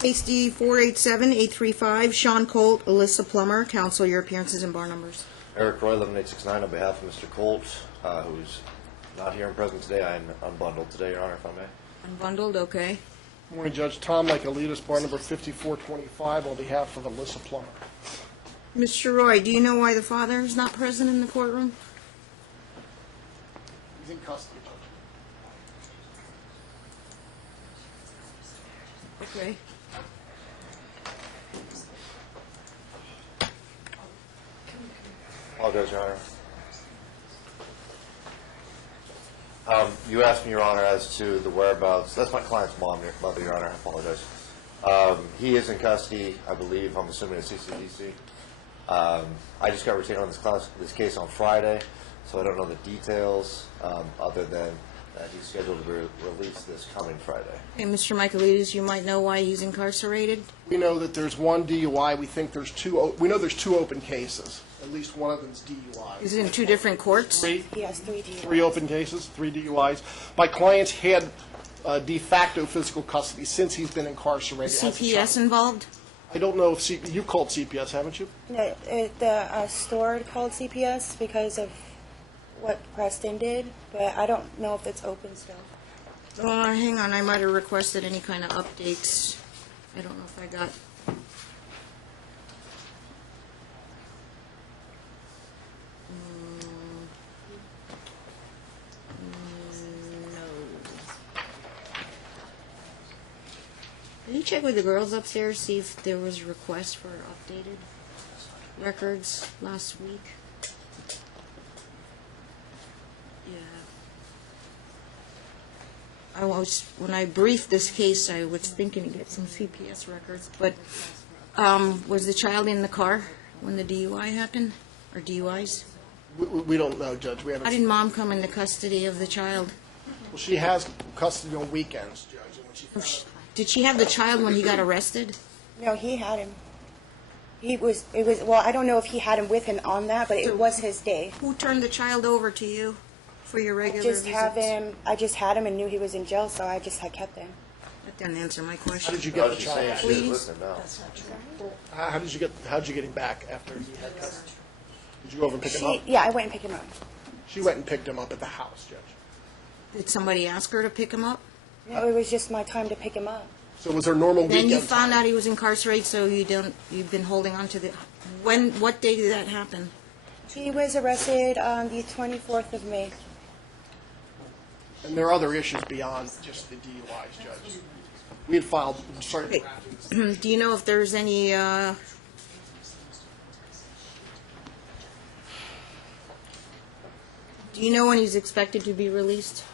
Case D 487-835, Sean Colt, Alyssa Plummer. Counsel, your appearances and bar numbers. Eric Roy, 11869, on behalf of Mr. Colt, who's not here and present today. I am unbundled today, Your Honor, if I may. Unbundled, okay. Morning, Judge. Tom Michaelides, bar number 5425, on behalf of Alyssa Plummer. Mr. Roy, do you know why the father is not present in the courtroom? He's in custody, Judge. Okay. Apologize, Your Honor. You asked me, Your Honor, as to the whereabouts. That's my client's mother, Your Honor. I apologize. He is in custody, I believe. I'm assuming at CCDC. I just got retained on this case on Friday, so I don't know the details other than that he's scheduled to be released this coming Friday. Hey, Mr. Michaelides, you might know why he's incarcerated? We know that there's one DUI. We think there's two. We know there's two open cases. At least one of them's DUI. Is it in two different courts? Three? Yes, 3 DUIs. 3 open cases, 3 DUIs. My client's had de facto physical custody since he's been incarcerated. CPS involved? I don't know if you called CPS, haven't you? No, the store called CPS because of what Preston did, but I don't know if it's open still. Hang on, I might have requested any kind of updates. I don't know if I got... Can you check with the girls upstairs, see if there was a request for updated records last week? Yeah. When I briefed this case, I was thinking to get some CPS records, but was the child in the car when the DUI happened, or DUIs? We don't know, Judge. We haven't. How did Mom come into custody of the child? Well, she has custody on weekends, Judge. And when she Did she have the child when he got arrested? No, he had him. Well, I don't know if he had him with him on that, but it was his day. Who turned the child over to you for your regular I just had him and knew he was in jail, so I just had kept him. That didn't answer my How question. did you get the She's saying child? she is Please? with him now. How did you get him back after he had custody? Did you go over and pick him up? Yeah, I went and picked him up. She went and picked him up at the house, Judge. Did somebody ask her to pick him up? No, it was just my time to pick him up. So was there normal Then weekend you found time? out he was incarcerated, so you've been holding on to the... What day did that happen? He was arrested on the 24th of May. And there are other issues beyond just the DUIs, Judge. We had filed... Sorry. Do you know if there's any... Do you know when he's expected to be released?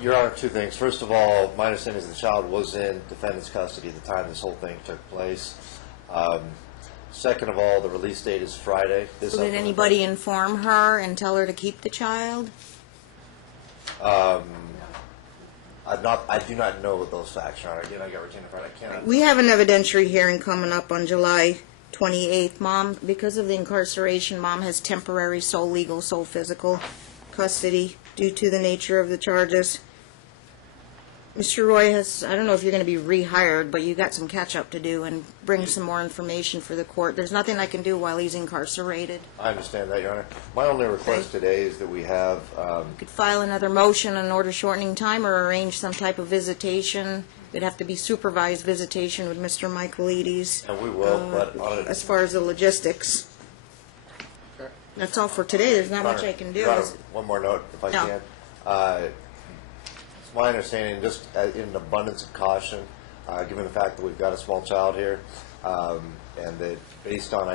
Your Honor, two things. First of all, my understanding is the child was in defendant's custody at the time this whole thing took place. Second of all, the release date is Friday. So did anybody inform her and tell her to keep the child? I do not know those facts, Your Honor. Again, I got retained Friday. I cannot. We have an evidentiary hearing coming up on July 28th. Mom, because of the incarceration, Mom has temporary sole legal, sole physical custody due to the nature of the charges. Mr. Roy I don't know if you're going to be rehired, but you got some catch-up to do and bring some more information for the court. There's nothing I can do while he's incarcerated. I understand that, Your Honor. My only request today is that we have... You could file another motion on order shortening time or arrange some type of visitation. It'd have to be supervised visitation with Mr. Michaelides. and we will, but... As far as the logistics. That's all for today. There's not much I can do. Your Honor, one more note, if I No. can. It's my understanding, just in an abundance of caution, given the fact that we've got a small child here, and that based on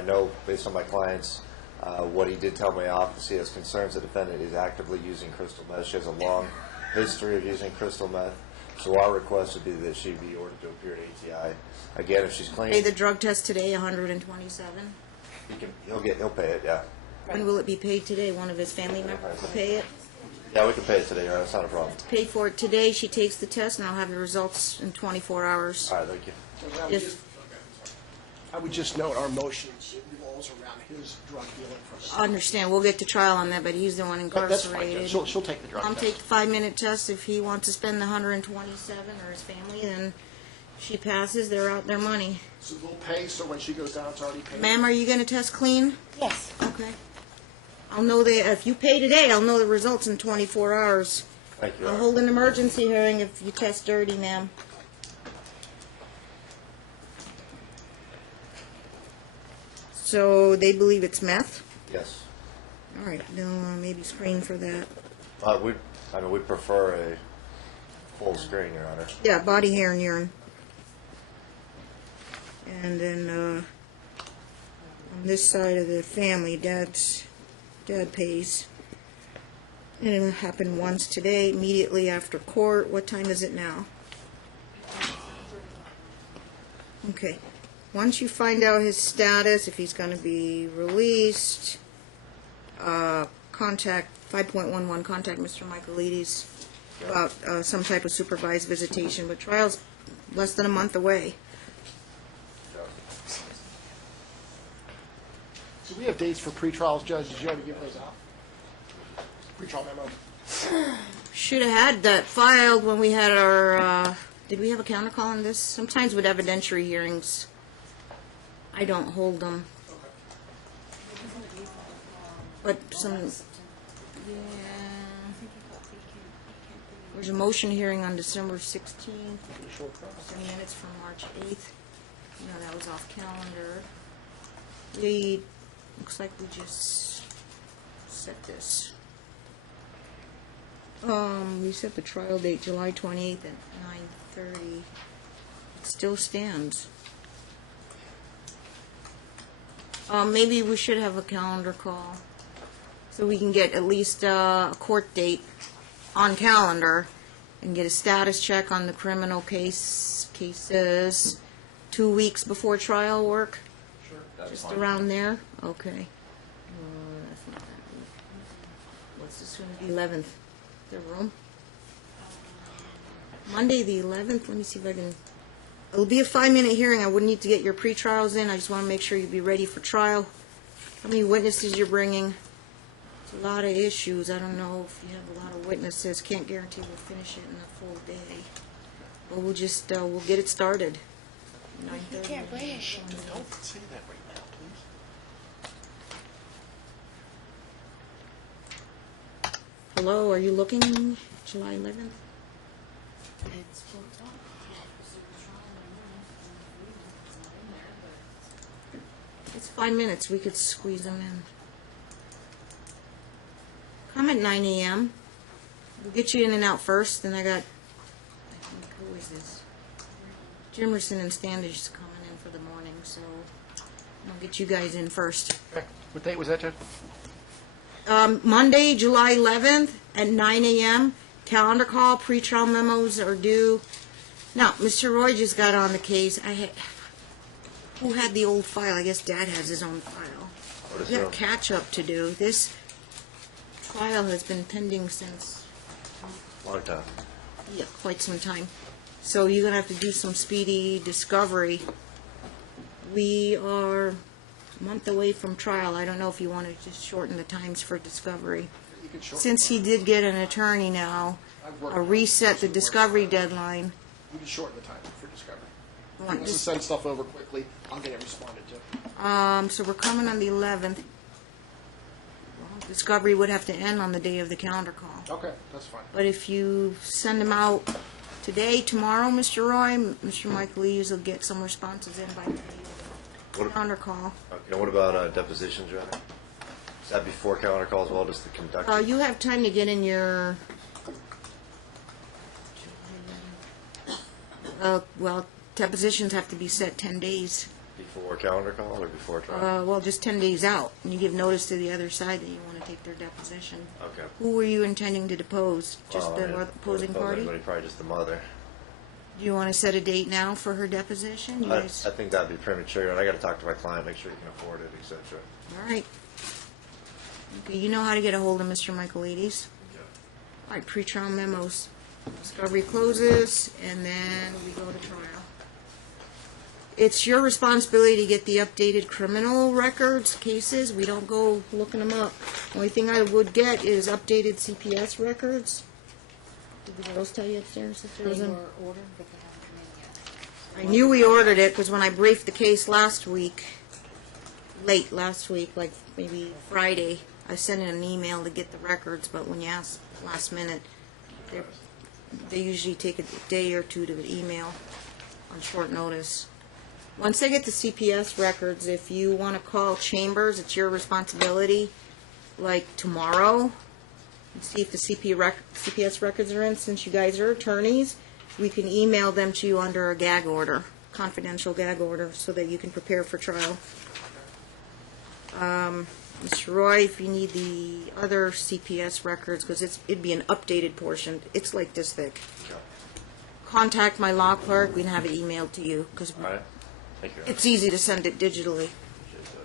my client's, what he did tell my office, he has concerns the defendant is actively using crystal meth. She has a long history of using crystal meth. So our request would be that she be ordered to appear at ATI. Again, if she's clean, Pay the drug test today, $127. he'll pay it, yeah. When will it be paid today? One of his family members will pay it? Yeah, we can pay it today, Your Honor. That's not a problem. Pay for it today. She takes the test, and I'll have the results in 24 hours. All right, thank you. I would just note our motion revolves around his drug dealing from I understand. We'll get to trial on that, but he's the one That's fine, incarcerated. Judge. She'll take the drug I'll test. take the 5-minute test. If he wants to spend the 127 or his family, then She passes, they're out their money. So they'll pay, so when she goes down, it's already paid? Ma'am, are you going to test clean? Yes. Okay. I'll know if you pay today, I'll know the results in 24 hours. Thank you. I'll hold an emergency hearing if you test dirty, ma'am. So they believe it's meth? Yes. All right, they'll maybe screen for that. We'd prefer a full screen, Your Honor. Yeah, body, hair, and urine. And then on this side of the family, dad pays. And it happened once today, immediately after court. What time is it now? Okay. Once you find out his status, if he's going to be released, contact 5.11, contact Mr. Michaelides about some type of supervised visitation. But trial's less than a month away. So we have dates for pre-trials, Judge. Did you already give those out? Pre-trial memo. Should have had that filed when we had our, did we have a counter call on this? Sometimes with evidentiary hearings, I don't hold them. But yeah. There's a motion hearing on December 16th. 10 minutes from March 8th. No, that was off calendar. Looks like we just set this. We set the trial date July 28th at 9:30. It still stands. Maybe we should have a calendar call so we can get at least a court date on calendar and get a status check on the criminal cases 2 weeks before trial work. Sure. That's Just fine. around there? Okay. That's not that week. What's this one? The 11th. Is there room? Monday the 11th. Let me see if I can. It'll be a 5-minute hearing. I wouldn't need to get your pre-trials in. I just want to make sure you be ready for trial. How many witnesses you're bringing? It's a lot of issues. I don't know if you have a lot of witnesses. Can't guarantee we'll finish it in a full day. But we'll just, we'll get it started. 9:30. You can't bring it. Don't say that right now, please. Hello, are you looking July 11th? It's 5 minutes. We could squeeze them in. Come at 9 a.m. We'll get you in and out first. Then I think, who is this? Jimerson and Standish coming in for the morning, so I'll get you guys in first. Okay. What date was that, Judge? Monday, July 11th at 9 a.m. Calendar call, pre-trial memos are due. Now, Mr. Roy just got on the case. Who had the old file? I guess Dad has his own file. We have catch-up to do. This trial has been pending since, Long time. yeah, quite some time. So you're going to have to do some speedy discovery. We are a month away from trial. I don't know if you want to just shorten the times for discovery. You can shorten Since he did get an attorney now, I'll reset the discovery deadline. You can shorten the time for discovery. I want Let's this- send stuff over quickly. I'll get it responded to. So we're coming on the 11th. Well, discovery would have to end on the day of the calendar call. Okay, that's fine. But if you send them out today, tomorrow, Mr. Roy, Mr. Michaelides will get some responses in by the day of the What, calendar call. okay, what about depositions, Your Honor? Is that before calendar call as well, just to conduct? You have time to get in your... well, depositions have to be set 10 days. Before calendar call or before trial? Well, just 10 days out. And you give notice to the other side that you want to take their deposition. Okay. Who were you intending to depose? Just Well, I the mean, opposing don't party? anybody, probably just the mother. Do you want to set a date now for her deposition? You I guys, think that'd be premature, and I got to talk to my client, make sure he can afford it, etc. all right. Okay, you know how to get a hold of Mr. Michaelides. All right, pre-trial memos. Discovery closes, and then we go to trial. It's your responsibility to get the updated criminal records, cases. We don't go looking them up. Only thing I would get is updated CPS records. Did the girls tell you upstairs that there was They a... were ordered, but they haven't come in yet. I knew we ordered it because when I briefed the case last week, late last week, like maybe Friday, I sent in an email to get the records, but when you ask last minute, they usually take a day or two to email on short notice. Once I get the CPS records, if you want to call Chambers, it's your responsibility, like tomorrow, and see if the CPS records are in. Since you guys are attorneys, we can email them to you under a gag order, confidential gag order, so that you can prepare for trial. Mr. Roy, if you need the other CPS records, because it'd be an updated portion, it's like this thick. Contact my law clerk, we can have it emailed to you, because All right. Thank you. it's easy to send it digitally,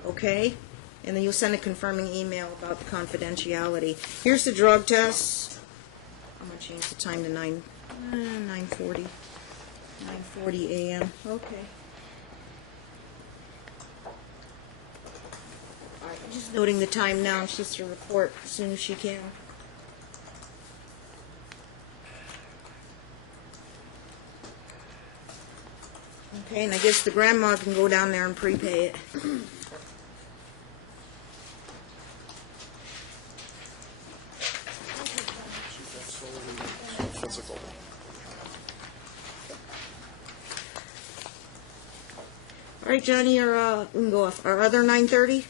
okay? And then you'll send a confirming email about the confidentiality. Here's the drug test. I'm going to change the time to 9:40 a.m. Okay. All right, just noting the time now. She's to report as soon as she can. Okay, and I guess the grandma can go down there and prepay it. Physical. All right, Johnny, we can go off. Our other 9:30?